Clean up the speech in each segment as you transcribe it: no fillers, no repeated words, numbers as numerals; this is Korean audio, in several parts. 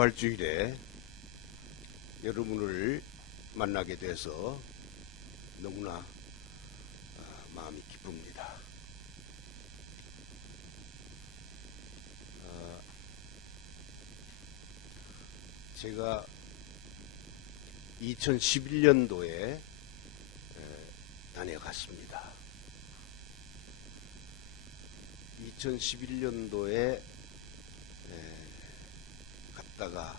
부활주일에 여러분을 만나게 돼서 너무나 마음이 기쁩니다. 제가 2011년도에 다녀갔습니다. 2011년도에 갔다가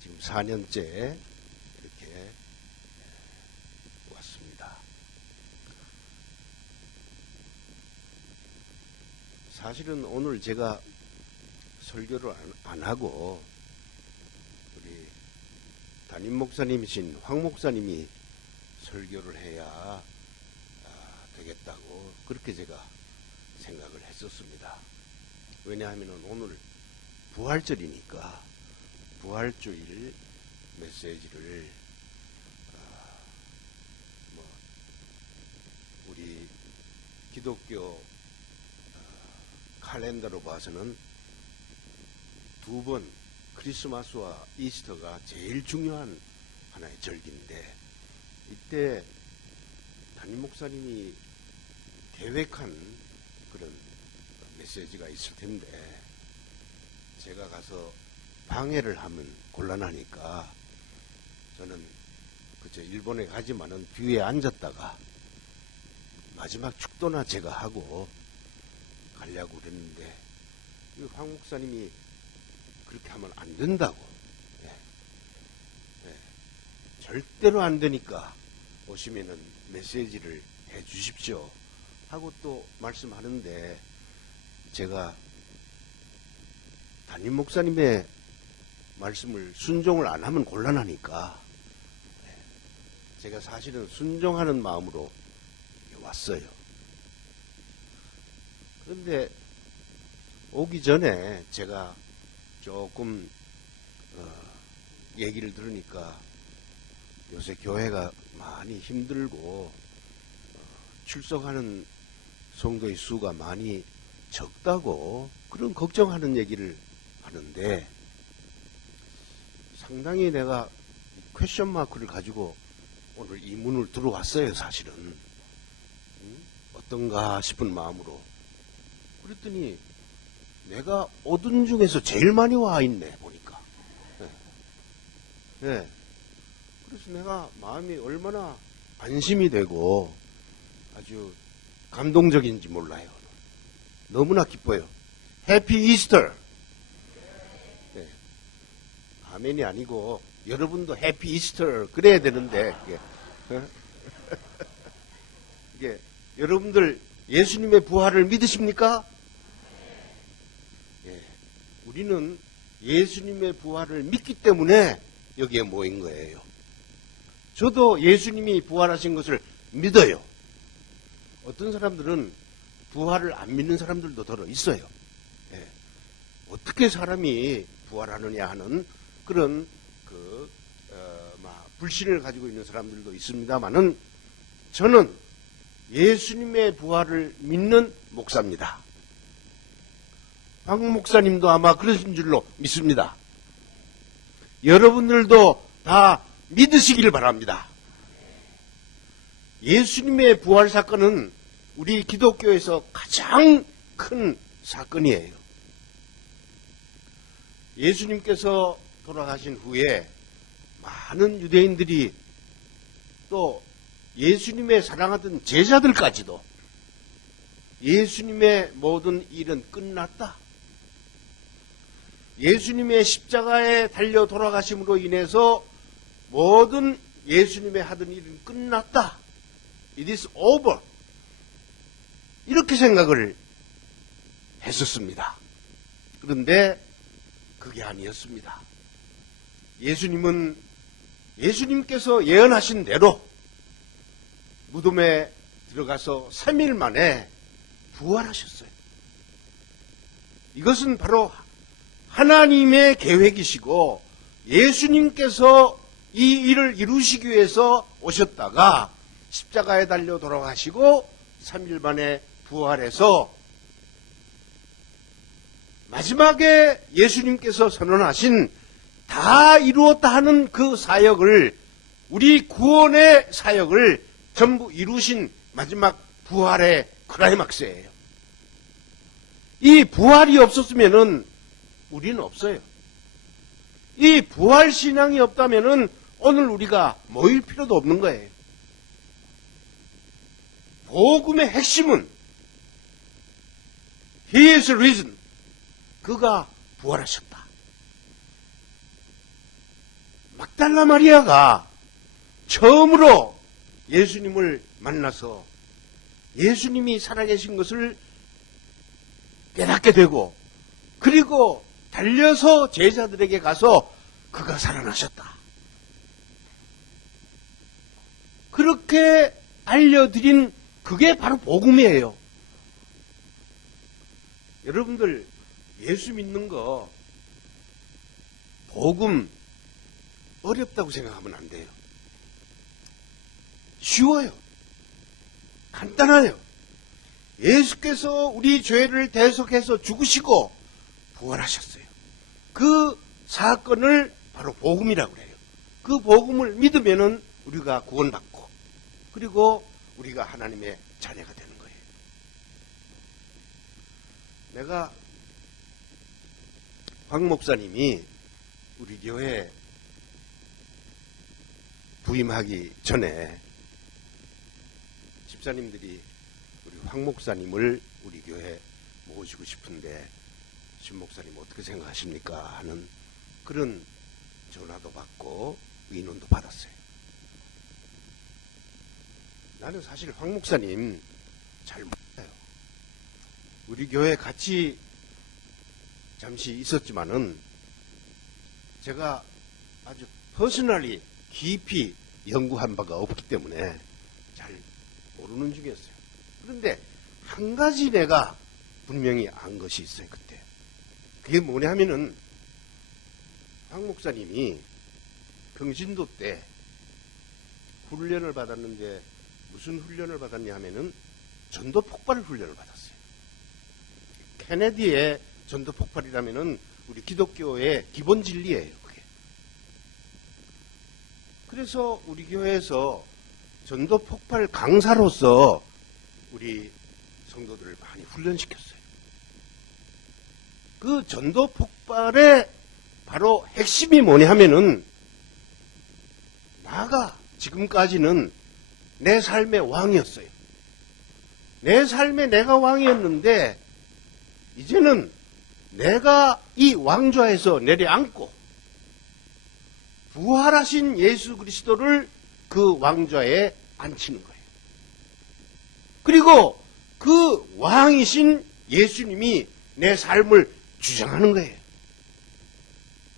지금 4년째 이렇게 왔습니다. 사실은 오늘 제가 설교를 안 하고 우리 담임 목사님이신 황 목사님이 설교를 해야 되겠다고 그렇게 제가 생각을 했었습니다. 왜냐하면 오늘 부활절이니까 부활주일 메시지를 우리 기독교 칼렌더로 봐서는 두 번 크리스마스와 이스터가 제일 중요한 하나의 절기인데 이때 담임 목사님이 계획한 그런 메시지가 있을 텐데 제가 가서 방해를 하면 곤란하니까 저는 그저 일본에 가지만은 뒤에 앉았다가 마지막 축도나 제가 하고 가려고 그랬는데 황 목사님이 그렇게 하면 안 된다고. 절대로 안 되니까 오시면은 메시지를 해 주십시오 하고 또 말씀하는데 제가 담임 목사님의 말씀을 순종을 안 하면 곤란하니까 제가 사실은 순종하는 마음으로 왔어요. 그런데 오기 전에 제가 조금 얘기를 들으니까 요새 교회가 많이 힘들고 출석하는 성도의 수가 많이 적다고 그런 걱정하는 얘기를 하는데 상당히 내가 퀘션 마크를 가지고 오늘 이 문을 들어왔어요. 사실은 어떤가 싶은 마음으로 그랬더니 내가 오던 중에서 제일 많이 와 있네 보니까. 네. 그래서 내가 마음이 얼마나 안심이 되고 아주 감동적인지 몰라요. 너무나 기뻐요. 해피 이스터. 네. 아멘이 아니고 여러분도 해피 이스터 그래야 되는데 이게 여러분들 예수님의 부활을 믿으십니까? 예. 우리는 예수님의 부활을 믿기 때문에 여기에 모인 거예요. 저도 예수님이 부활하신 것을 믿어요. 어떤 사람들은 부활을 안 믿는 사람들도 더러 있어요. 예. 어떻게 사람이 부활하느냐 하는 그런 불신을 가지고 있는 사람들도 있습니다만은 저는 예수님의 부활을 믿는 목사입니다. 황 목사님도 아마 그러신 줄로 믿습니다. 여러분들도 다 믿으시길 바랍니다. 예수님의 부활 사건은 우리 기독교에서 가장 큰 사건이에요. 예수님께서 돌아가신 후에 많은 유대인들이 또 예수님의 사랑하던 제자들까지도 예수님의 모든 일은 끝났다. 예수님의 십자가에 달려 돌아가심으로 인해서 모든 예수님의 하던 일은 끝났다. It is over. 이렇게 생각을 했었습니다. 그런데 그게 아니었습니다. 예수님께서 예언하신 대로 무덤에 들어가서 3일 만에 부활하셨어요. 이것은 바로 하나님의 계획이시고 예수님께서 이 일을 이루시기 위해서 오셨다가 십자가에 달려 돌아가시고 3일 만에 부활해서 마지막에 예수님께서 선언하신 다 이루었다 하는 그 사역을, 우리 구원의 사역을 전부 이루신 마지막 부활의 클라이막스예요. 이 부활이 없었으면은 우리는 없어요. 이 부활 신앙이 없다면은 오늘 우리가 모일 필요도 없는 거예요. 복음의 핵심은 He is risen. 그가 부활하셨다. 막달라 마리아가 처음으로 예수님을 만나서 예수님이 살아계신 것을 깨닫게 되고, 그리고 달려서 제자들에게 가서 그가 살아나셨다. 그렇게 알려드린 그게 바로 복음이에요. 여러분들 예수 믿는 거 복음 어렵다고 생각하면 안 돼요. 쉬워요. 간단해요. 예수께서 우리 죄를 대속해서 죽으시고 부활하셨어요. 그 사건을 바로 복음이라고 해요. 그 복음을 믿으면은 우리가 구원받고, 그리고 우리가 하나님의 자녀가 되는 거예요. 내가 황 목사님이 우리 교회 부임하기 전에 집사님들이 우리 황 목사님을 우리 교회에 모시고 싶은데 신 목사님 어떻게 생각하십니까? 하는 그런 전화도 받고 의논도 받았어요. 나는 사실 황 목사님 잘 몰라요. 우리 교회 같이 잠시 있었지만은 제가 아주 퍼스널리 깊이 연구한 바가 없기 때문에 잘 모르는 중이었어요. 그런데 한 가지 내가 분명히 안 것이 있어요, 그때. 그게 뭐냐 하면은 황 목사님이 평신도 때 훈련을 받았는데 무슨 훈련을 받았냐 하면은 전도 폭발 훈련을 받았어요. 케네디의 전도 폭발이라면은 우리 기독교의 기본 진리예요, 그게. 그래서 우리 교회에서 전도 폭발 강사로서 우리 성도들을 많이 훈련시켰어요. 그 전도 폭발의 바로 핵심이 뭐냐 하면은 나가 지금까지는 내 삶의 왕이었어요. 내 삶에 내가 왕이었는데 이제는 내가 이 왕좌에서 내려앉고 부활하신 예수 그리스도를 그 왕좌에 앉히는 거예요. 그리고 그 왕이신 예수님이 내 삶을 주장하는 거예요.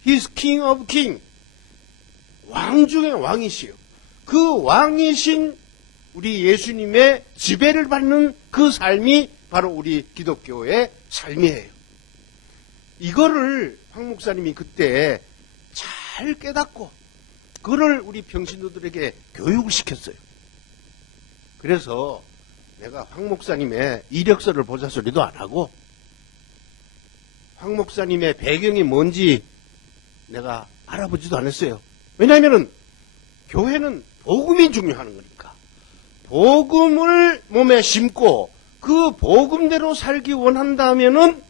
He's King of King. 왕 중의 왕이시요. 그 왕이신 우리 예수님의 지배를 받는 그 삶이 바로 우리 기독교의 삶이에요. 이거를 황 목사님이 그때 잘 깨닫고 그걸 우리 평신도들에게 교육을 시켰어요. 그래서 내가 황 목사님의 이력서를 보자 소리도 안 하고 황 목사님의 배경이 뭔지 내가 알아보지도 않았어요. 왜냐하면 교회는 복음이 중요한 거니까. 복음을 몸에 심고 그 복음대로 살기 원한다면은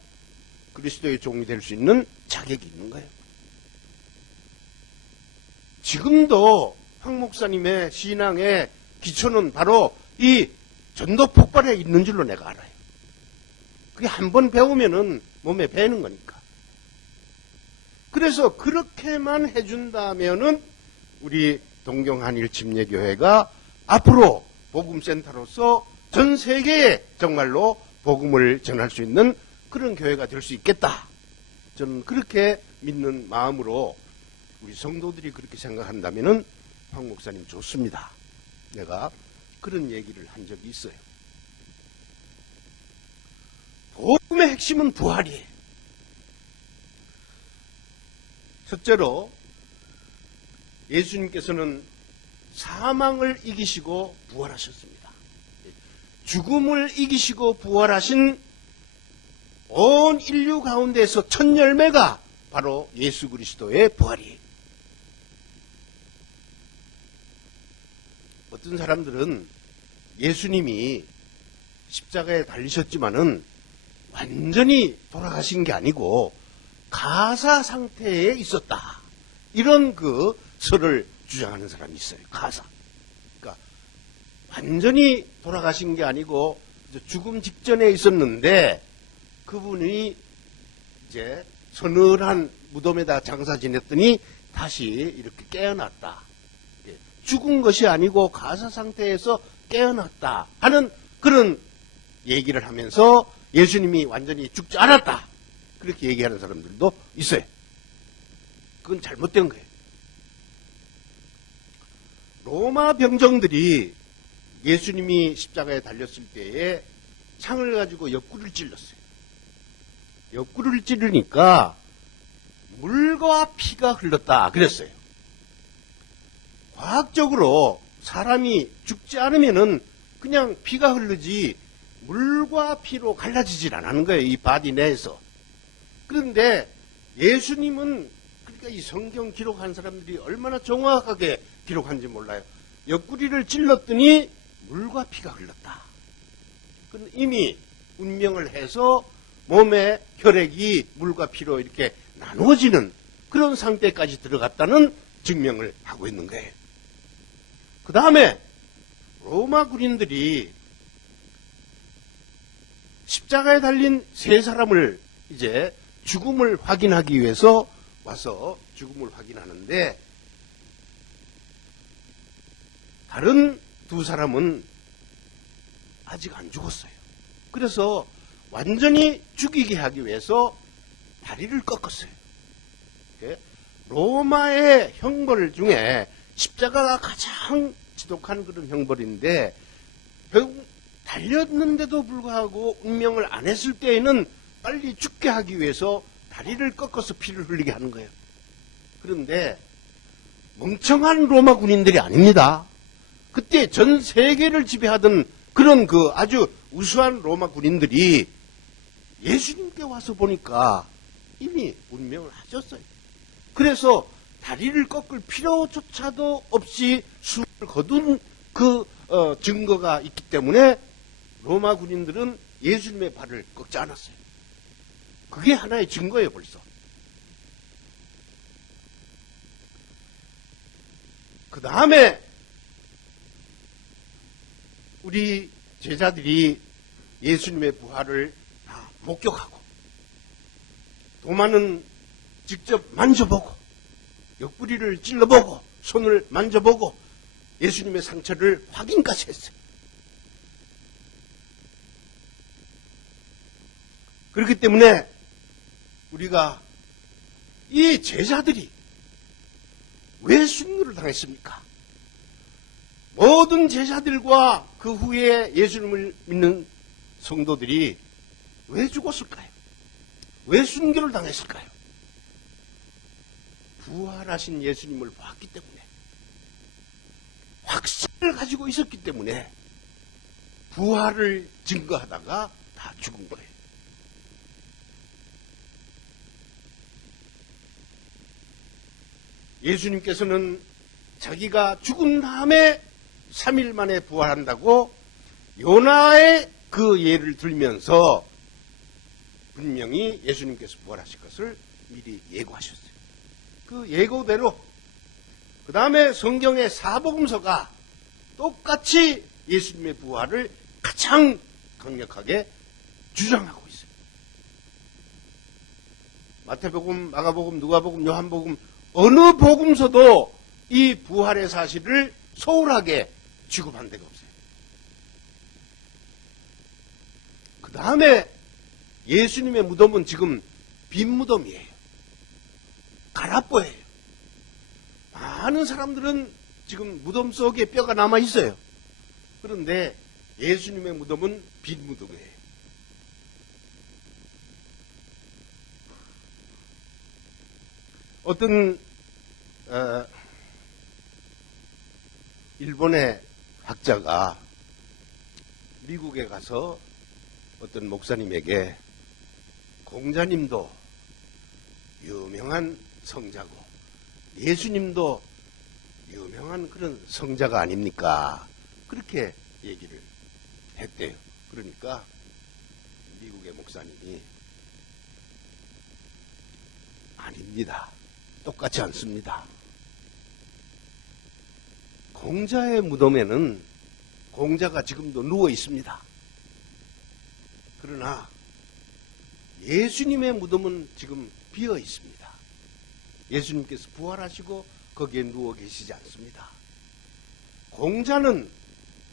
그리스도의 종이 될 수 있는 자격이 있는 거예요. 지금도 황 목사님의 신앙의 기초는 바로 이 전도 폭발에 있는 줄로 내가 알아요. 그게 한번 배우면은 몸에 배는 거니까. 그래서 그렇게만 해준다면은 우리 동경한일침례교회가 앞으로 복음센터로서 전 세계에 정말로 복음을 전할 수 있는 그런 교회가 될 수 있겠다. 저는 그렇게 믿는 마음으로 우리 성도들이 그렇게 생각한다면은 황 목사님 좋습니다. 내가 그런 얘기를 한 적이 있어요. 복음의 핵심은 부활이에요. 첫째로 예수님께서는 사망을 이기시고 부활하셨습니다. 죽음을 이기시고 부활하신 온 인류 가운데에서 첫 열매가 바로 예수 그리스도의 부활이에요. 어떤 사람들은 예수님이 십자가에 달리셨지만은 완전히 돌아가신 게 아니고 가사 상태에 있었다. 이런 그 설을 주장하는 사람이 있어요. 가사. 그러니까 완전히 돌아가신 게 아니고 죽음 직전에 있었는데 그분이 이제 서늘한 무덤에다 장사 지냈더니 다시 이렇게 깨어났다. 죽은 것이 아니고 가사 상태에서 깨어났다 하는 그런 얘기를 하면서 예수님이 완전히 죽지 않았다. 그렇게 얘기하는 사람들도 있어요. 그건 잘못된 거예요. 로마 병정들이 예수님이 십자가에 달렸을 때에 창을 가지고 옆구리를 찔렀어요. 옆구리를 찌르니까 물과 피가 흘렀다 그랬어요. 과학적으로 사람이 죽지 않으면은 그냥 피가 흐르지 물과 피로 갈라지질 않는 거예요. 이 바디 내에서. 그런데 예수님은 그러니까 이 성경 기록한 사람들이 얼마나 정확하게 기록한지 몰라요. 옆구리를 찔렀더니 물과 피가 흘렀다. 그건 이미 운명을 해서 몸의 혈액이 물과 피로 이렇게 나누어지는 그런 상태까지 들어갔다는 증명을 하고 있는 거예요. 그 다음에 로마 군인들이 십자가에 달린 세 사람을 이제 죽음을 확인하기 위해서 와서 죽음을 확인하는데 다른 두 사람은 아직 안 죽었어요. 그래서 완전히 죽이게 하기 위해서 다리를 꺾었어요. 로마의 형벌 중에 십자가가 가장 지독한 그런 형벌인데 결국 달렸는데도 불구하고 운명을 안 했을 때에는 빨리 죽게 하기 위해서 다리를 꺾어서 피를 흘리게 하는 거예요. 그런데 멍청한 로마 군인들이 아닙니다. 그때 전 세계를 지배하던 그런 그 아주 우수한 로마 군인들이 예수님께 와서 보니까 이미 운명을 하셨어요. 그래서 다리를 꺾을 필요조차도 없이 숨을 거둔 그 증거가 있기 때문에 로마 군인들은 예수님의 발을 꺾지 않았어요. 그게 하나의 증거예요, 벌써. 그 다음에 우리 제자들이 예수님의 부활을 다 목격하고 도마는 직접 만져보고 옆구리를 찔러보고 손을 만져보고 예수님의 상처를 확인까지 했어요. 그렇기 때문에 우리가 이 제자들이 왜 순교를 당했습니까? 모든 제자들과 그 후에 예수님을 믿는 성도들이 왜 죽었을까요? 왜 순교를 당했을까요? 부활하신 예수님을 봤기 때문에, 확신을 가지고 있었기 때문에 부활을 증거하다가 다 죽은 거예요. 예수님께서는 자기가 죽은 다음에 3일 만에 부활한다고 요나의 그 예를 들면서 분명히 예수님께서 부활하실 것을 미리 예고하셨어요. 그 예고대로 그 다음에 성경의 사복음서가 똑같이 예수님의 부활을 가장 강력하게 주장하고 있어요. 마태복음, 마가복음, 누가복음, 요한복음 어느 복음서도 이 부활의 사실을 소홀하게 취급한 데가 없어요. 그 다음에 예수님의 무덤은 지금 빈 무덤이에요. 가라뽀예요. 많은 사람들은 지금 무덤 속에 뼈가 남아 있어요. 그런데 예수님의 무덤은 빈 무덤이에요. 어떤 일본의 학자가 미국에 가서 어떤 목사님에게 공자님도 유명한 성자고 예수님도 유명한 그런 성자가 아닙니까? 그렇게 얘기를 했대요. 그러니까 미국의 목사님이 아닙니다. 똑같지 않습니다. 공자의 무덤에는 공자가 지금도 누워 있습니다. 그러나 예수님의 무덤은 지금 비어 있습니다. 예수님께서 부활하시고 거기에 누워 계시지 않습니다. 공자는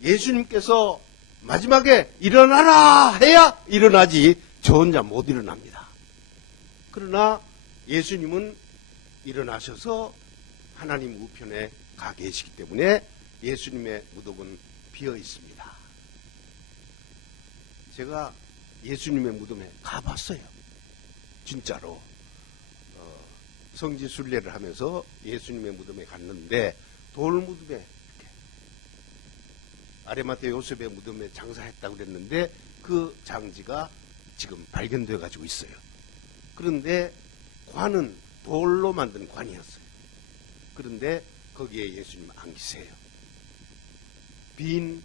예수님께서 마지막에 일어나라 해야 일어나지 저 혼자 못 일어납니다. 그러나 예수님은 일어나셔서 하나님 우편에 가 계시기 때문에 예수님의 무덤은 비어 있습니다. 제가 예수님의 무덤에 가봤어요. 진짜로. 성지순례를 하면서 예수님의 무덤에 갔는데 돌무덤에 이렇게 아레마테 요셉의 무덤에 장사했다고 그랬는데 그 장지가 지금 발견되어 가지고 있어요. 그런데 관은 돌로 만든 관이었어요. 그런데 거기에 예수님 안 계세요. 빈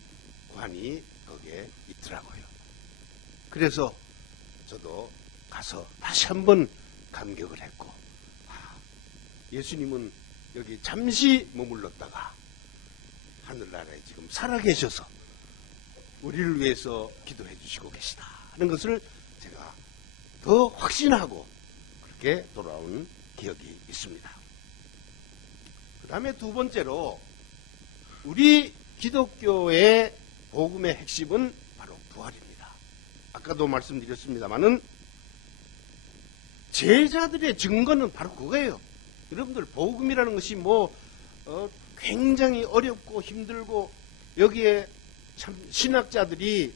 관이 거기에 있더라고요. 그래서 저도 가서 다시 한번 감격을 했고, 예수님은 여기 잠시 머물렀다가 하늘나라에 지금 살아계셔서 우리를 위해서 기도해 주시고 계시다 하는 것을 제가 더 확신하고 그렇게 돌아온 기억이 있습니다. 그 다음에 두 번째로 우리 기독교의 복음의 핵심은 바로 부활입니다. 아까도 말씀드렸습니다마는 제자들의 증거는 바로 그거예요. 여러분들 복음이라는 것이 굉장히 어렵고 힘들고 여기에 참 신학자들이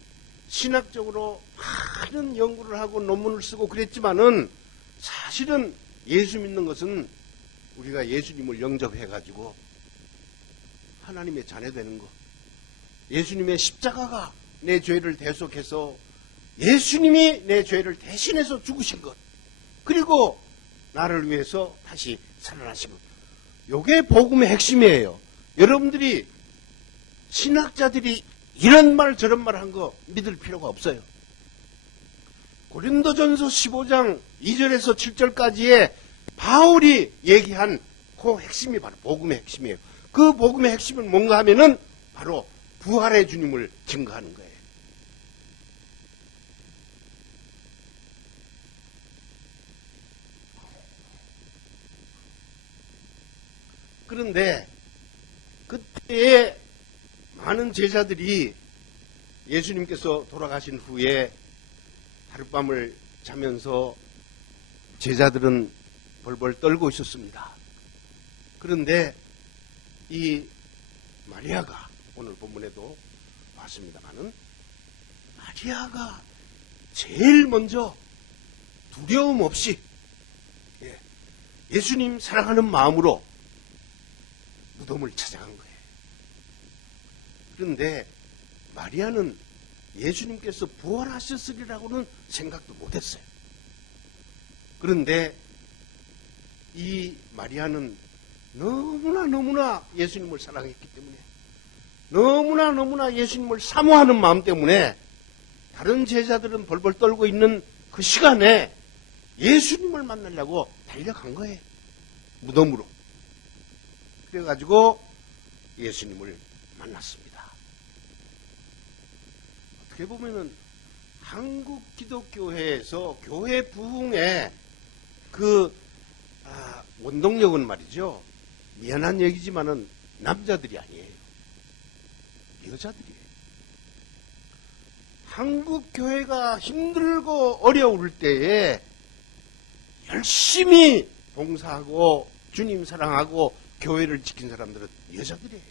신학적으로 많은 연구를 하고 논문을 쓰고 그랬지만은 사실은 예수 믿는 것은 우리가 예수님을 영접해가지고 하나님의 자녀 되는 것, 예수님의 십자가가 내 죄를 대속해서 예수님이 내 죄를 대신해서 죽으신 것, 그리고 나를 위해서 다시 살아나신 것, 이게 복음의 핵심이에요. 여러분들이 신학자들이 이런 말 저런 말 한 거 믿을 필요가 없어요. 고린도전서 15장 2절에서 7절까지의 바울이 얘기한 그 핵심이 바로 복음의 핵심이에요. 그 복음의 핵심은 뭔가 하면은 바로 부활의 주님을 증거하는 거예요. 그런데 그때에 많은 제자들이 예수님께서 돌아가신 후에 하룻밤을 자면서 제자들은 벌벌 떨고 있었습니다. 그런데 이 마리아가 오늘 본문에도 왔습니다마는 마리아가 제일 먼저 두려움 없이 예수님 사랑하는 마음으로 무덤을 찾아간 거예요. 그런데 마리아는 예수님께서 부활하셨으리라고는 생각도 못했어요. 그런데 이 마리아는 너무나 예수님을 사랑했기 때문에, 너무나 예수님을 사모하는 마음 때문에 다른 제자들은 벌벌 떨고 있는 그 시간에 예수님을 만나려고 달려간 거예요. 무덤으로. 그래가지고 예수님을 만났습니다. 어떻게 보면은 한국 기독교회에서 교회 부흥의 그 원동력은 말이죠. 미안한 얘기지만은 남자들이 아니에요. 여자들이에요. 한국 교회가 힘들고 어려울 때에 열심히 봉사하고 주님 사랑하고 교회를 지킨 사람들은 여자들이에요.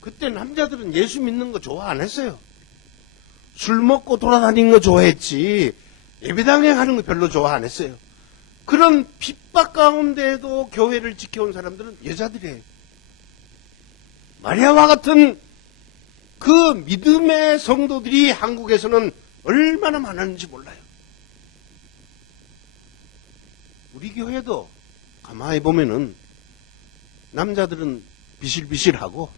그때 남자들은 예수 믿는 거 좋아 안 했어요. 술 먹고 돌아다니는 거 좋아했지 예배당에 가는 거 별로 좋아 안 했어요. 그런 핍박 가운데에도 교회를 지켜온 사람들은 여자들이에요. 마리아와 같은 그 믿음의 성도들이 한국에서는 얼마나 많았는지 몰라요. 우리 교회도 가만히 보면은 남자들은 비실비실하고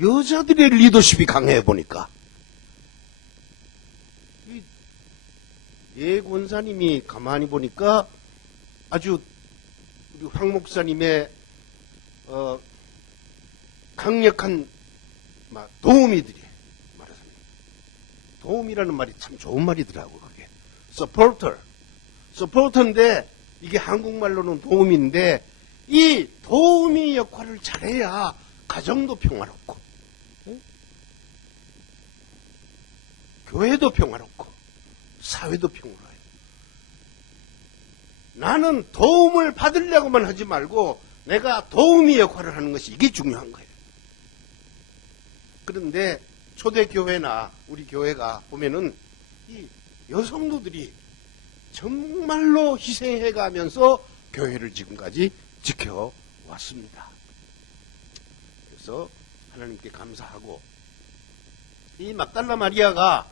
여자들의 리더십이 강해 보니까 예 권사님이 가만히 보니까 아주 우리 황 목사님의 강력한 도우미들이 말하자면 도움이라는 말이 참 좋은 말이더라고. 그게 서포터인데 이게 한국말로는 도움인데 이 도우미 역할을 잘해야 가정도 평화롭고 교회도 평화롭고 사회도 평화로워요. 나는 도움을 받으려고만 하지 말고 내가 도우미 역할을 하는 것이 이게 중요한 거예요. 그런데 초대교회나 우리 교회가 보면은 이 여성도들이 정말로 희생해가면서 교회를 지금까지 지켜왔습니다. 그래서 하나님께 감사하고 이 막달라 마리아가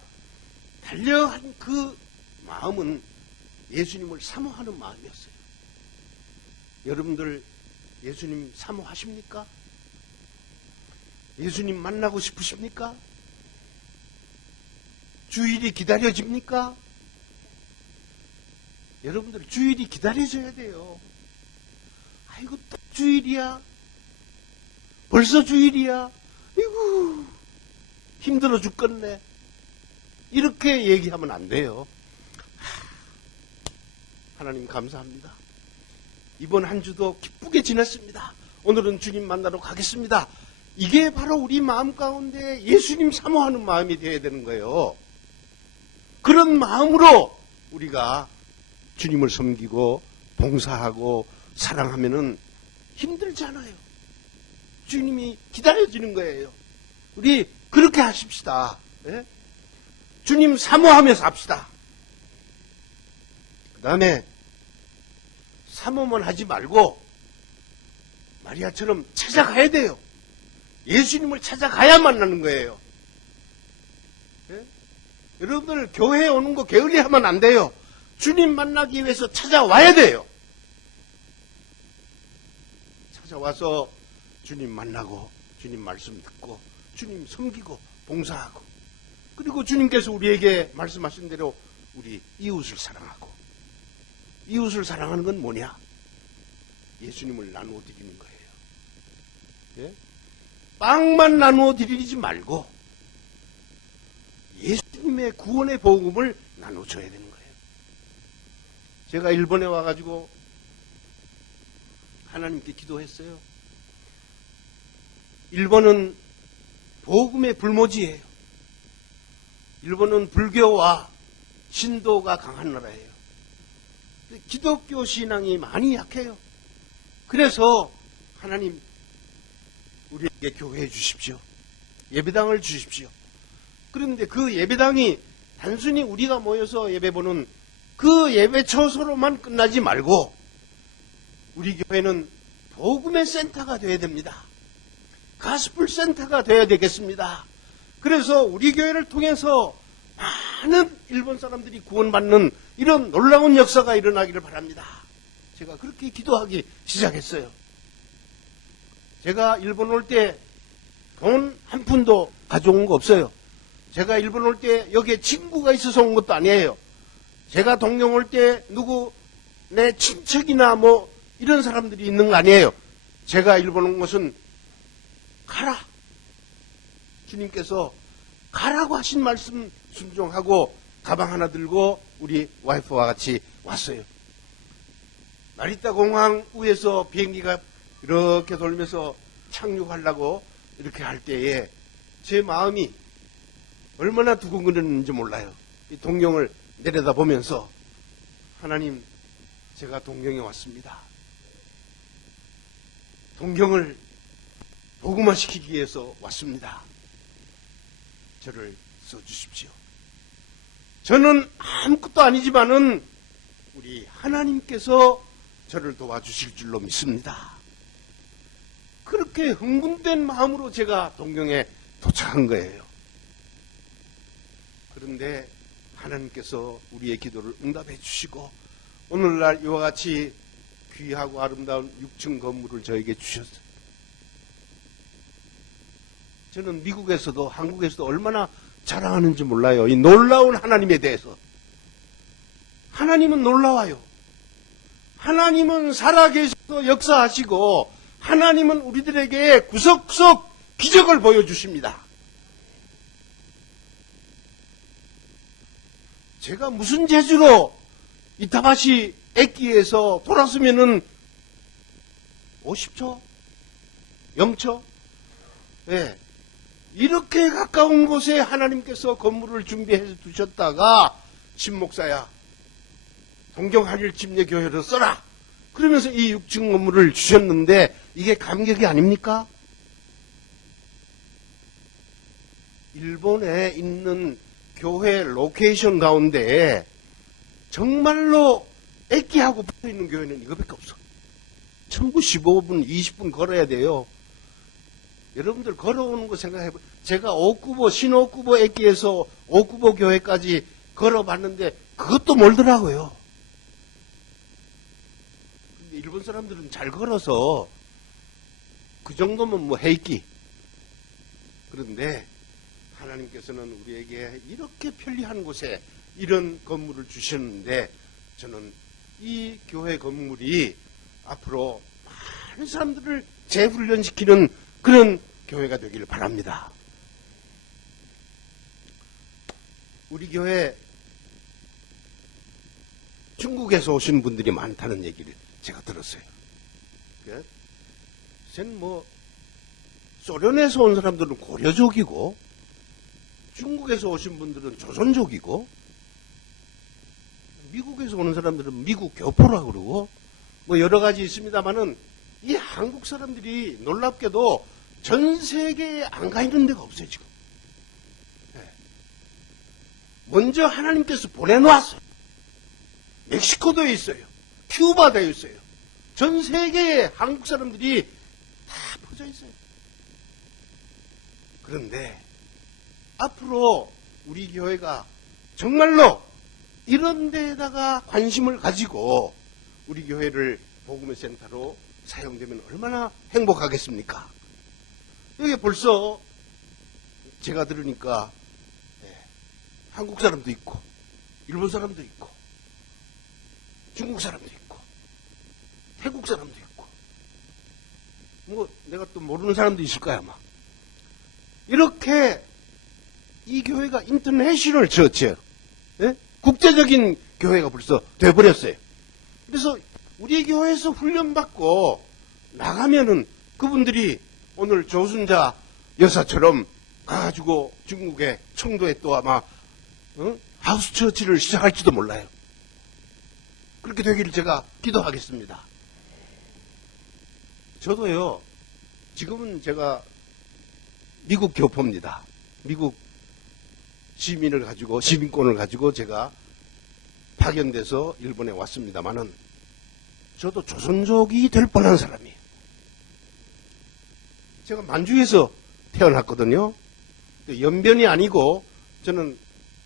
달려한 그 마음은 예수님을 사모하는 마음이었어요. 여러분들 예수님 사모하십니까? 예수님 만나고 싶으십니까? 주일이 기다려집니까? 여러분들 주일이 기다려져야 돼요. 아이고 또 주일이야? 벌써 주일이야? 아이고 힘들어 죽겠네. 이렇게 얘기하면 안 돼요. 하나님 감사합니다. 이번 한 주도 기쁘게 지냈습니다. 오늘은 주님 만나러 가겠습니다. 이게 바로 우리 마음 가운데 예수님 사모하는 마음이 되어야 되는 거예요. 그런 마음으로 우리가 주님을 섬기고 봉사하고 사랑하면은 힘들지 않아요. 주님이 기다려지는 거예요. 우리 그렇게 하십시다. 네? 주님 사모하면서 합시다. 그 다음에 사모만 하지 말고 마리아처럼 찾아가야 돼요. 예수님을 찾아가야 만나는 거예요. 네? 여러분들 교회에 오는 거 게을리하면 안 돼요. 주님 만나기 위해서 찾아와야 돼요. 찾아와서 주님 만나고 주님 말씀 듣고 주님 섬기고 봉사하고 그리고 주님께서 우리에게 말씀하신 대로 우리 이웃을 사랑하고 이웃을 사랑하는 건 뭐냐? 예수님을 나누어 드리는 거예요. 예? 빵만 나누어 드리지 말고 예수님의 구원의 복음을 나눠줘야 되는 거예요. 제가 일본에 와가지고 하나님께 기도했어요. 일본은 복음의 불모지예요. 일본은 불교와 신도가 강한 나라예요. 기독교 신앙이 많이 약해요. 그래서 하나님 우리에게 교회해 주십시오. 예배당을 주십시오. 그런데 그 예배당이 단순히 우리가 모여서 예배 보는 그 예배 처소로만 끝나지 말고 우리 교회는 복음의 센터가 되어야 됩니다. 가스풀 센터가 되어야 되겠습니다. 그래서 우리 교회를 통해서 많은 일본 사람들이 구원받는 이런 놀라운 역사가 일어나기를 바랍니다. 제가 그렇게 기도하기 시작했어요. 제가 일본 올 때 돈 한 푼도 가져온 거 없어요. 제가 일본 올 때 여기에 친구가 있어서 온 것도 아니에요. 제가 동경 올 때 누구 내 친척이나 뭐 이런 사람들이 있는 거 아니에요. 제가 일본 온 것은 가라. 주님께서 가라고 하신 말씀 순종하고 가방 하나 들고 우리 와이프와 같이 왔어요. 나리타 공항 위에서 비행기가 이렇게 돌면서 착륙하려고 이렇게 할 때에 제 마음이 얼마나 두근거렸는지 몰라요. 이 동경을 내려다보면서 하나님 제가 동경에 왔습니다. 동경을 복음화시키기 위해서 왔습니다. 저를 써주십시오. 저는 아무것도 아니지만은 우리 하나님께서 저를 도와주실 줄로 믿습니다. 그렇게 흥분된 마음으로 제가 동경에 도착한 거예요. 그런데 하나님께서 우리의 기도를 응답해 주시고 오늘날 이와 같이 귀하고 아름다운 6층 건물을 저에게 주셨어요. 저는 미국에서도 한국에서도 얼마나 자랑하는지 몰라요. 이 놀라운 하나님에 대해서. 하나님은 놀라워요. 하나님은 살아계셔서 역사하시고 하나님은 우리들에게 구석구석 기적을 보여주십니다. 제가 무슨 재주로 이타바시 액기에서 돌았으면은 50초? 0초? 예. 이렇게 가까운 곳에 하나님께서 건물을 준비해 두셨다가 신목사야 동경하길 침례교회로 써라. 그러면서 이 6층 건물을 주셨는데 이게 감격이 아닙니까? 일본에 있는 교회 로케이션 가운데 정말로 액기하고 붙어있는 교회는 이거밖에 없어. 1915분, 20분 걸어야 돼요. 여러분들 걸어오는 거 생각해보세요. 제가 오쿠보, 신오쿠보 액기에서 오쿠보 교회까지 걸어봤는데 그것도 멀더라고요. 근데 일본 사람들은 잘 걸어서 그 정도면 뭐 해있기. 그런데 하나님께서는 우리에게 이렇게 편리한 곳에 이런 건물을 주셨는데 저는 이 교회 건물이 앞으로 많은 사람들을 재훈련시키는 그런 교회가 되기를 바랍니다. 우리 교회 중국에서 오신 분들이 많다는 얘기를 제가 들었어요. 저는 뭐 소련에서 온 사람들은 고려족이고 중국에서 오신 분들은 조선족이고 미국에서 오는 사람들은 미국 교포라 그러고 뭐 여러 가지 있습니다만은 이 한국 사람들이 놀랍게도 전 세계에 안 가 있는 데가 없어요 지금. 먼저 하나님께서 보내놓았어요. 멕시코도에 있어요. 큐바도에 있어요. 전 세계에 한국 사람들이 다 퍼져 있어요. 그런데 앞으로 우리 교회가 정말로 이런 데에다가 관심을 가지고 우리 교회를 복음의 센터로 사용되면 얼마나 행복하겠습니까? 여기 벌써 제가 들으니까 한국 사람도 있고 일본 사람도 있고 중국 사람도 있고 태국 사람도 있고 뭐 내가 또 모르는 사람도 있을 거야 아마. 이렇게 이 교회가 인터내셔널 처치예요. 국제적인 교회가 벌써 돼버렸어요. 그래서 우리 교회에서 훈련받고 나가면은 그분들이 오늘 조순자 여사처럼 가가지고 중국의 청도에 또 아마 하우스 처치를 시작할지도 몰라요. 그렇게 되기를 제가 기도하겠습니다. 저도요, 지금은 제가 미국 교포입니다. 미국 시민을 가지고, 시민권을 가지고 제가 파견돼서 일본에 왔습니다만은 저도 조선족이 될 뻔한 사람이에요. 제가 만주에서 태어났거든요. 연변이 아니고 저는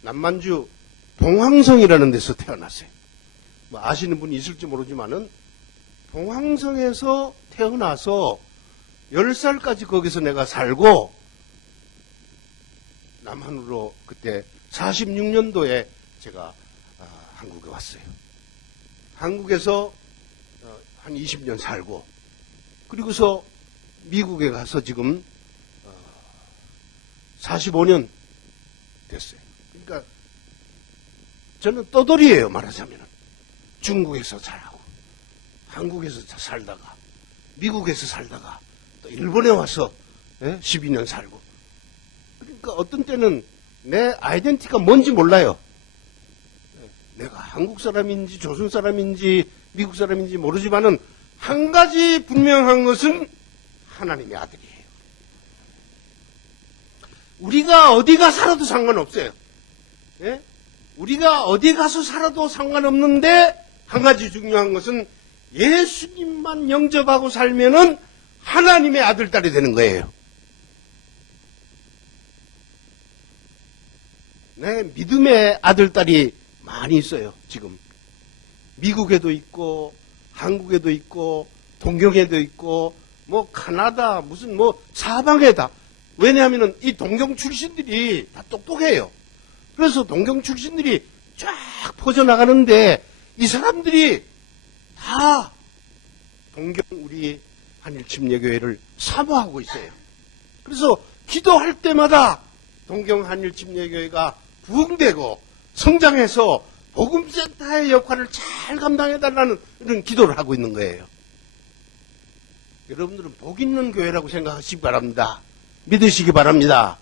남만주 봉황성이라는 데서 태어났어요. 뭐 아시는 분이 있을지 모르지만은 봉황성에서 태어나서 10살까지 거기서 내가 살고 남한으로 그때 46년도에 제가 한국에 왔어요. 한국에서 한 20년 살고 그리고서 미국에 가서 지금 45년 됐어요. 그러니까 저는 떠돌이에요, 말하자면. 중국에서 살고 한국에서 살다가 미국에서 살다가 또 일본에 와서 12년 살고 그러니까 어떤 때는 내 아이덴티티가 뭔지 몰라요. 내가 한국 사람인지 조선 사람인지 미국 사람인지 모르지만은 한 가지 분명한 것은 하나님의 아들이에요. 우리가 어디가 살아도 상관없어요. 예? 우리가 어디 가서 살아도 상관없는데 한 가지 중요한 것은 예수님만 영접하고 살면은 하나님의 아들, 딸이 되는 거예요. 내 믿음의 아들딸이 많이 있어요. 지금 미국에도 있고 한국에도 있고 동경에도 있고 뭐 카나다 무슨 뭐 사방에다. 왜냐하면 이 동경 출신들이 다 똑똑해요. 그래서 동경 출신들이 쫙 퍼져나가는데 이 사람들이 다 동경 우리 한일침례교회를 사모하고 있어요. 그래서 기도할 때마다 동경 한일침례교회가 부흥되고 성장해서 복음센터의 역할을 잘 감당해달라는 이런 기도를 하고 있는 거예요. 여러분들은 복 있는 교회라고 생각하시기 바랍니다. 믿으시기 바랍니다.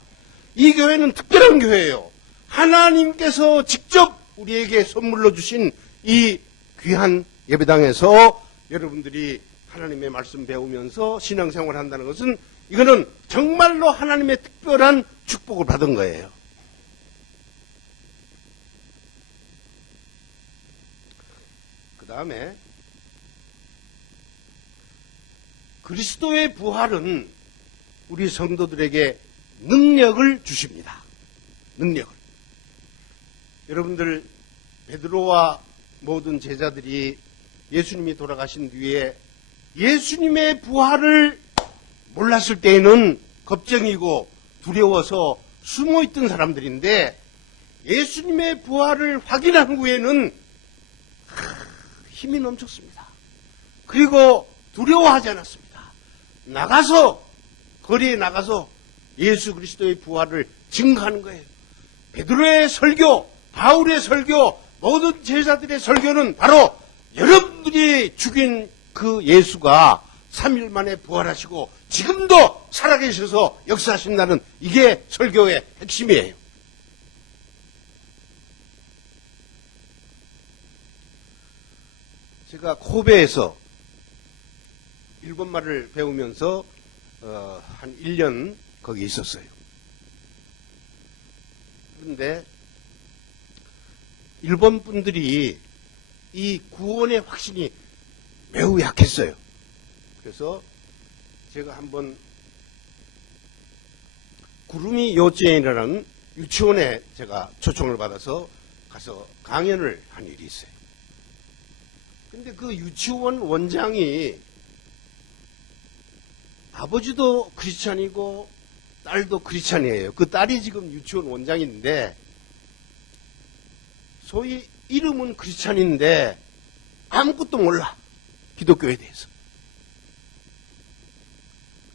이 교회는 특별한 교회예요. 하나님께서 직접 우리에게 선물로 주신 이 귀한 예배당에서 여러분들이 하나님의 말씀 배우면서 신앙생활을 한다는 것은 이거는 정말로 하나님의 특별한 축복을 받은 거예요. 그 다음에 그리스도의 부활은 우리 성도들에게 능력을 주십니다. 능력을. 여러분들 베드로와 모든 제자들이 예수님이 돌아가신 뒤에 예수님의 부활을 몰랐을 때에는 겁쟁이고 두려워서 숨어있던 사람들인데 예수님의 부활을 확인한 후에는 힘이 넘쳤습니다. 그리고 두려워하지 않았습니다. 거리에 나가서 예수 그리스도의 부활을 증거하는 거예요. 베드로의 설교, 바울의 설교, 모든 제자들의 설교는 바로 여러분들이 죽인 그 예수가 3일 만에 부활하시고 지금도 살아계셔서 역사하신다는 이게 설교의 핵심이에요. 제가 코베에서 일본말을 배우면서 한 1년 거기 있었어요. 그런데 일본 분들이 이 구원의 확신이 매우 약했어요. 그래서 제가 한번 구름이幼稚園이라는 유치원에 제가 초청을 받아서 가서 강연을 한 일이 있어요. 근데 그 유치원 원장이 아버지도 크리스찬이고 딸도 크리스찬이에요. 그 딸이 지금 유치원 원장인데 소위 이름은 크리스찬인데 아무것도 몰라. 기독교에 대해서.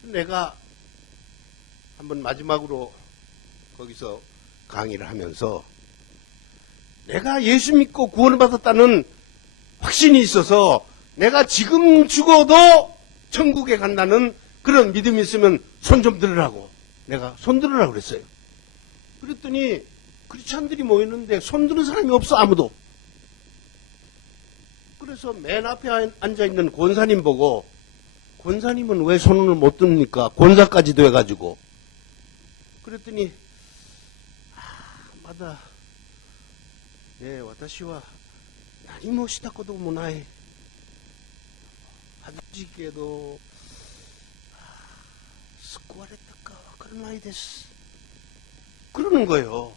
내가 한번 마지막으로 거기서 강의를 하면서 내가 예수 믿고 구원을 받았다는 확신이 있어서 내가 지금 죽어도 천국에 간다는 그런 믿음이 있으면 손 좀 들으라고. 내가 손 들으라고 그랬어요. 그랬더니 크리스찬들이 모였는데 손 드는 사람이 없어. 아무도. 그래서 맨 앞에 앉아있는 권사님 보고 권사님은 왜 손을 못 듭니까? 권사까지도 해가지고. 그랬더니 마다 네, 私は何もしたこともない恥ずかしいけど救われたかわからないです 그러는 거예요.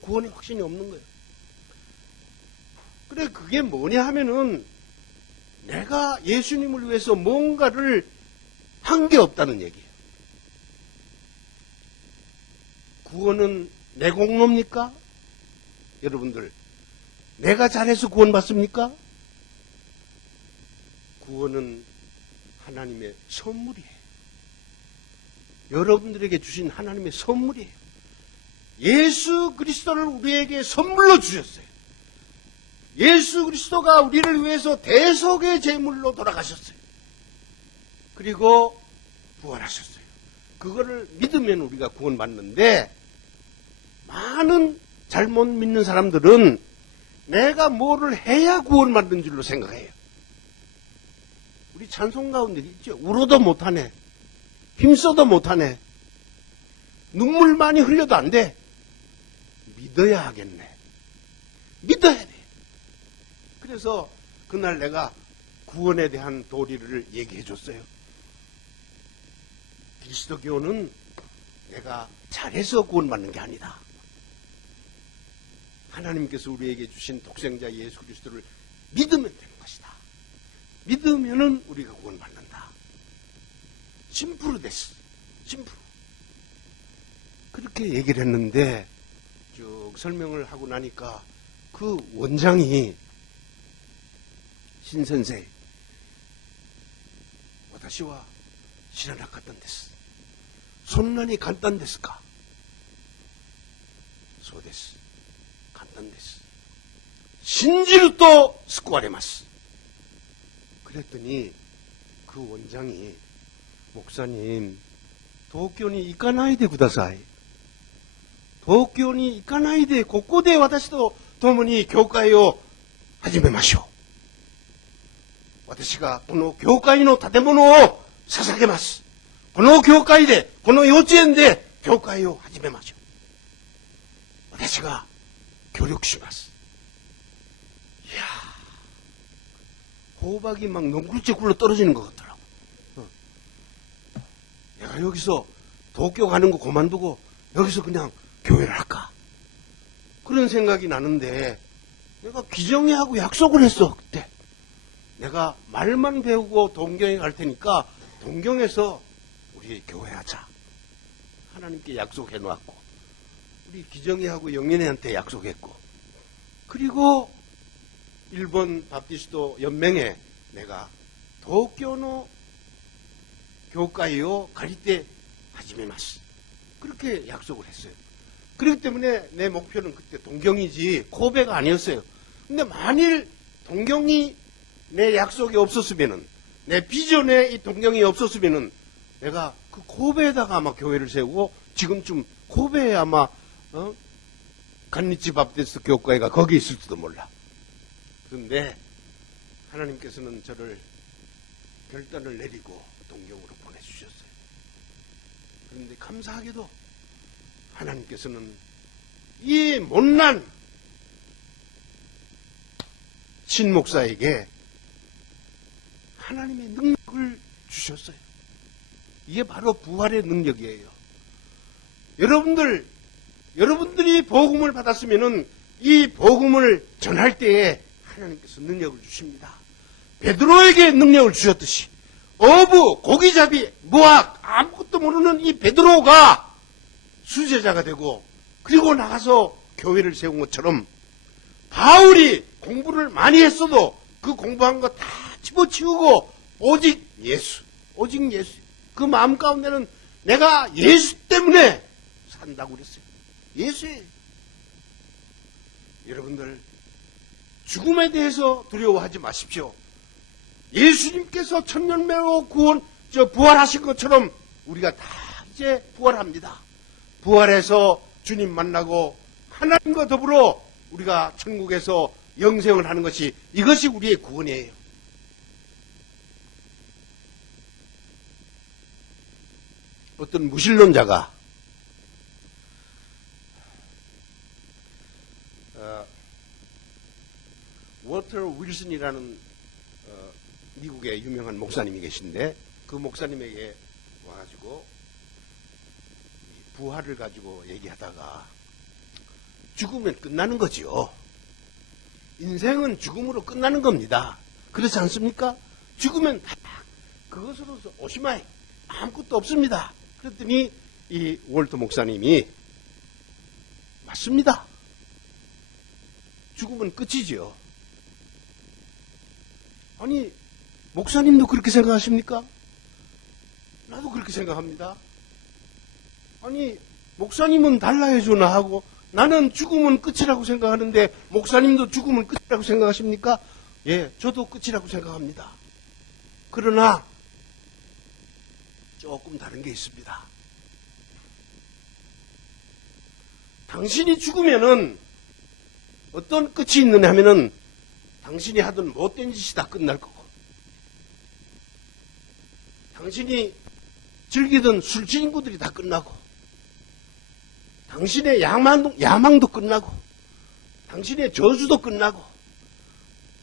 구원의 확신이 없는 거예요. 그래 그게 뭐냐 하면은 내가 예수님을 위해서 뭔가를 한 게 없다는 얘기예요. 구원은 내 공로입니까? 여러분들 내가 잘해서 구원받습니까? 구원은 하나님의 선물이에요. 여러분들에게 주신 하나님의 선물이에요. 예수 그리스도를 우리에게 선물로 주셨어요. 예수 그리스도가 우리를 위해서 대속의 제물로 돌아가셨어요. 그리고 부활하셨어요. 그거를 믿으면 우리가 구원받는데 많은 잘못 믿는 사람들은 내가 뭐를 해야 구원받는 줄로 생각해요. 우리 찬송 가운데 있죠. 울어도 못하네. 힘써도 못하네. 눈물 많이 흘려도 안 돼. 믿어야 하겠네. 믿어야 돼. 그래서 그날 내가 구원에 대한 도리를 얘기해 줬어요. 그리스도교는 내가 잘해서 구원받는 게 아니다. 하나님께서 우리에게 주신 독생자 예수 그리스도를 믿으면 되는 것이다. 믿으면은 우리가 구원받는다. 심프로 됐어. 심프로. 그렇게 얘기를 했는데 쭉 설명을 하고 나니까 그 원장이 신선생, 私は知らなかったんです。そんなに簡単ですか？そうです。簡単です。信じると救われます。 그랬더니 그 원장이 목사님, 東京に行かないでください。東京に行かないで、ここで私と共に教会を始めましょう。私がこの教会の建物を捧げます。この教会で、この幼稚園で教会を始めましょう。私が協力します。いやー, 호박이 막 넝쿨째 굴러 떨어지는 것 같더라고. 내가 여기서 도쿄 가는 거 그만두고 여기서 그냥 교회를 할까? 그런 생각이 나는데 내가 기정이하고 약속을 했어. 그때 내가 말만 배우고 동경에 갈 테니까 동경에서 우리 교회하자. 하나님께 약속해 놨고 우리 기정이하고 영민이한테 약속했고 그리고 일본 바프티스트 연맹에 내가 도쿄의 교회에 갈 때 하지메마스 그렇게 약속을 했어요. 그렇기 때문에 내 목표는 그때 동경이지 코베가 아니었어요. 근데 만일 동경이 내 약속이 없었으면은 내 비전에 이 동경이 없었으면은 내가 그 코베에다가 아마 교회를 세우고 지금쯤 코베에 아마 간니치 바프티스트 교회가 거기 있을지도 몰라. 그런데 하나님께서는 저를 결단을 내리고 동경으로 보내주셨어요. 그런데 감사하게도 하나님께서는 이 못난 신목사에게 하나님의 능력을 주셨어요. 이게 바로 부활의 능력이에요. 여러분들이 복음을 받았으면은 이 복음을 전할 때에 하나님께서 능력을 주십니다. 베드로에게 능력을 주셨듯이 어부, 고기잡이, 무학 아무것도 모르는 이 베드로가 수제자가 되고 그리고 나가서 교회를 세운 것처럼 바울이 공부를 많이 했어도 그 공부한 거 다 집어치우고 오직 예수 그 마음 가운데는 내가 예수 때문에 산다고 그랬어요. 예수예요. 여러분들 죽음에 대해서 두려워하지 마십시오. 예수님께서 천년매로 부활하신 것처럼 우리가 다 이제 부활합니다. 부활해서 주님 만나고 하나님과 더불어 우리가 천국에서 영생을 하는 것이 이것이 우리의 구원이에요. 어떤 무신론자가 워터 윌슨이라는 미국의 유명한 목사님이 계신데 그 목사님에게 와가지고 부활을 가지고 얘기하다가 죽으면 끝나는 거지요. 인생은 죽음으로 끝나는 겁니다. 그렇지 않습니까? 죽으면 다 그것으로서 오시마이 아무것도 없습니다. 그랬더니 이 월터 목사님이 맞습니다. 죽으면 끝이지요. 아니 목사님도 그렇게 생각하십니까? 나도 그렇게 생각합니다. 아니 목사님은 달라해 주나 하고 나는 죽음은 끝이라고 생각하는데 목사님도 죽음은 끝이라고 생각하십니까? 예, 저도 끝이라고 생각합니다. 그러나 조금 다른 게 있습니다. 당신이 죽으면은 어떤 끝이 있느냐 하면은 당신이 하던 못된 짓이 다 끝날 거고 당신이 즐기던 술 친구들이 다 끝나고 당신의 야망도 끝나고 당신의 저주도 끝나고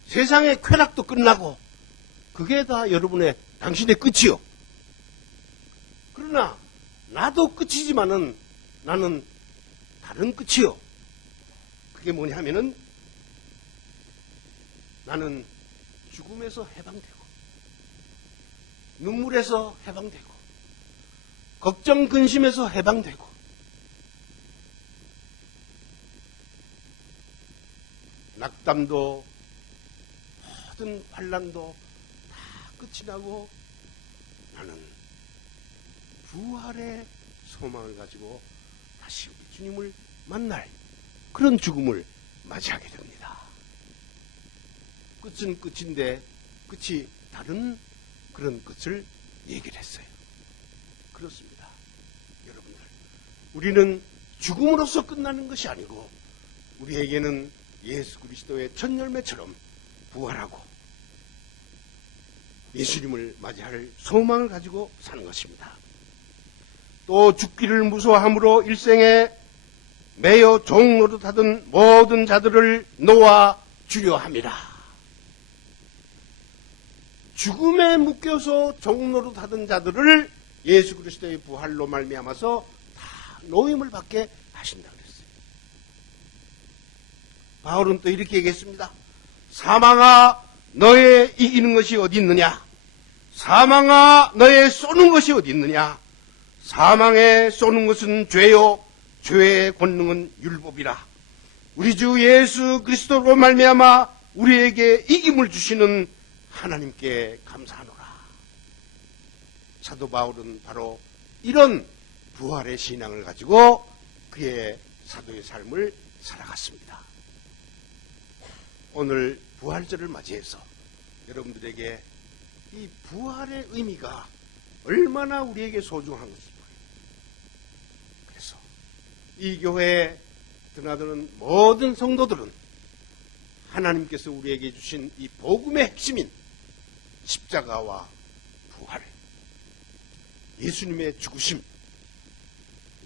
세상의 쾌락도 끝나고 그게 다 당신의 끝이요. 그러나 나도 끝이지만은 나는 다른 끝이요. 그게 그게 뭐냐면은 나는 죽음에서 해방되고 눈물에서 해방되고 걱정 근심에서 해방되고 낙담도 모든 환난도 다 끝이 나고 나는 부활의 소망을 가지고 다시 우리 주님을 만날 그런 죽음을 맞이하게 됩니다. 끝은 끝인데 끝이 다른 그런 끝을 얘기를 했어요. 그렇습니다. 여러분들, 우리는 죽음으로써 끝나는 것이 아니고 우리에게는 예수 그리스도의 첫 열매처럼 부활하고 예수님을 맞이할 소망을 가지고 사는 것입니다. 또 죽기를 무서워함으로 일생에 매여 종노릇하던 모든 자들을 놓아 주려 함이라. 죽음에 묶여서 종노릇하던 자들을 예수 그리스도의 부활로 말미암아서 다 노임을 받게 하신다 그랬어요. 바울은 또 이렇게 얘기했습니다. 사망아 너의 이기는 것이 어디 있느냐? 사망아 너의 쏘는 것이 어디 있느냐? 사망에 쏘는 것은 죄요 죄의 권능은 율법이라. 우리 주 예수 그리스도로 말미암아 우리에게 이김을 주시는 하나님께 감사하노라. 사도 바울은 바로 이런 부활의 신앙을 가지고 그의 사도의 삶을 살아갔습니다. 오늘 부활절을 맞이해서 여러분들에게 이 부활의 의미가 얼마나 우리에게 소중한 것인지, 그래서 이 교회에 드나드는 모든 성도들은 하나님께서 우리에게 주신 이 복음의 핵심인 십자가와 부활, 예수님의 죽으심,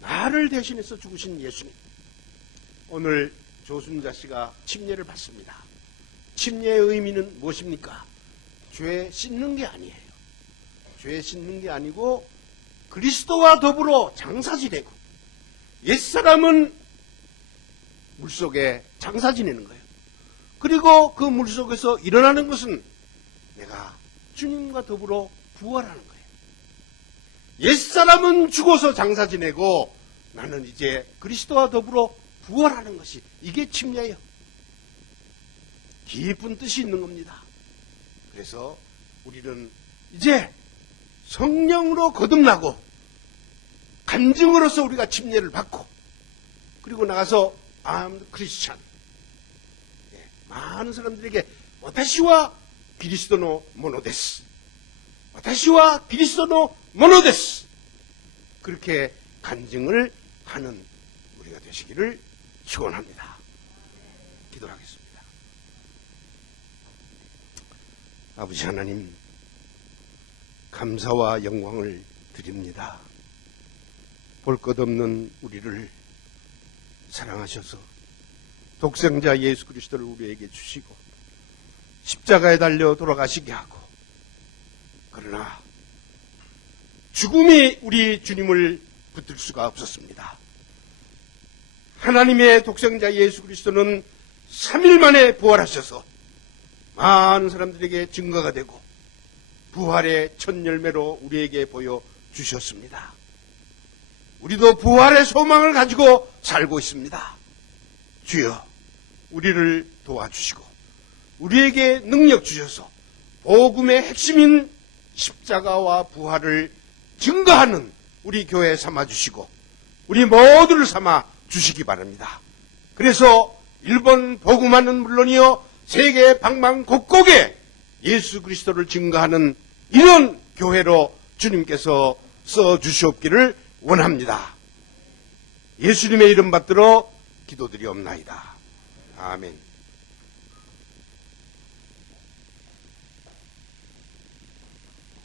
나를 대신해서 죽으신 예수님, 오늘 조순자 씨가 침례를 받습니다. 침례의 의미는 무엇입니까? 죄 씻는 게 아니에요. 죄 씻는 게 아니고 그리스도와 더불어 장사 지내고, 옛사람은 물속에 장사 지내는 거예요. 그리고 그 물속에서 일어나는 것은 내가 주님과 더불어 부활하는 거예요. 옛사람은 죽어서 장사 지내고 나는 이제 그리스도와 더불어 부활하는 것이, 이게 침례예요. 깊은 뜻이 있는 겁니다. 그래서 우리는 이제 성령으로 거듭나고 간증으로서 우리가 침례를 받고, 그리고 나가서 I'm Christian, 많은 사람들에게 와타시와 그리스도노 모노데스, 와타시와 그리스도노 모노데스, 그렇게 간증을 하는 우리가 되시기를 축원합니다. 기도하겠습니다. 아버지 하나님, 감사와 영광을 드립니다. 볼 것 없는 우리를 사랑하셔서 독생자 예수 그리스도를 우리에게 주시고 십자가에 달려 돌아가시게 하고, 그러나 죽음이 우리 주님을 붙들 수가 없었습니다. 하나님의 독생자 예수 그리스도는 3일 만에 부활하셔서 많은 사람들에게 증거가 되고 부활의 첫 열매로 우리에게 보여주셨습니다. 우리도 부활의 소망을 가지고 살고 있습니다. 주여, 우리를 도와주시고 우리에게 능력 주셔서 복음의 핵심인 십자가와 부활을 증거하는 우리 교회 삼아주시고 우리 모두를 삼아 주시기 바랍니다. 그래서 일본 복음화는 물론이요, 세계 방방곡곡에 예수 그리스도를 증거하는 이런 교회로 주님께서 써주시옵기를 원합니다. 예수님의 이름 받들어 기도드리옵나이다. 아멘.